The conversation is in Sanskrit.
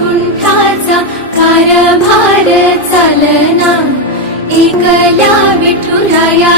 कुन्खात् चा, कर्म चालना, चलना एकल्या विठुराया